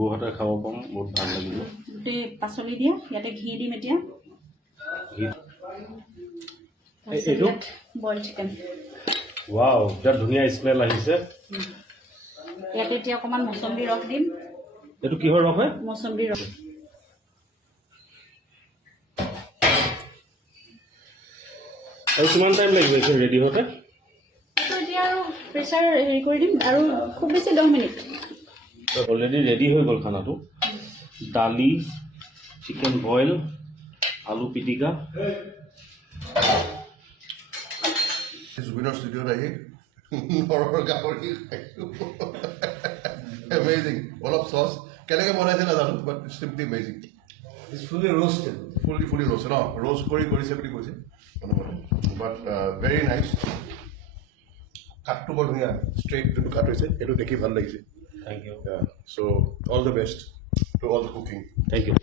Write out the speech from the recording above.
বহুতে খাব পাম, বহুত ভাল লাগিব। গোটেই পাচলি দিয়া, ইয়াতে ঘি দিম এতিয়া। এইটো বইল চিকেন। ৱাও, বিৰাট ধুনীয়া স্মেল আহিছে। ইয়াতে এতিয়া অকণমান মছন্দি ৰস দিম। এইটো কিহৰ ৰস হয়? মছন্দি ৰস। আৰু কিমান টাইম লাগিব এইটো ৰেডি হওঁতে? এতিয়া আৰু প্ৰেছাৰ হেৰি কৰি দিম আৰু খুব বেছি 10 মিনিট। অলৰেডি ৰেডি হৈ গ'ল খানাটো। দালি, চিকেন বইল, আলু পিটিকা। জুবিনৰ ষ্টুডিঅ'ত আহি ঘৰৰ গাহৰি খাইছোঁ। এমেজিং। অলপ চচ কেনেকৈ বনাইছে নাজানো, বাট চিম্পলি এমেজিং। ফুলি ৰোষ্টেড। ফুলি ৰোষ্ট ন, ৰোষ্ট কৰি কৰিছে বুলি কৈছে বাট ভেৰি নাইচ। কাটটো বৰ ধুনীয়া, ষ্ট্ৰেইট যোনটো কাট হৈছে সেইটো দেখি ভাল লাগিছে। Thank you. So' all the best to all the cooking. Thank U.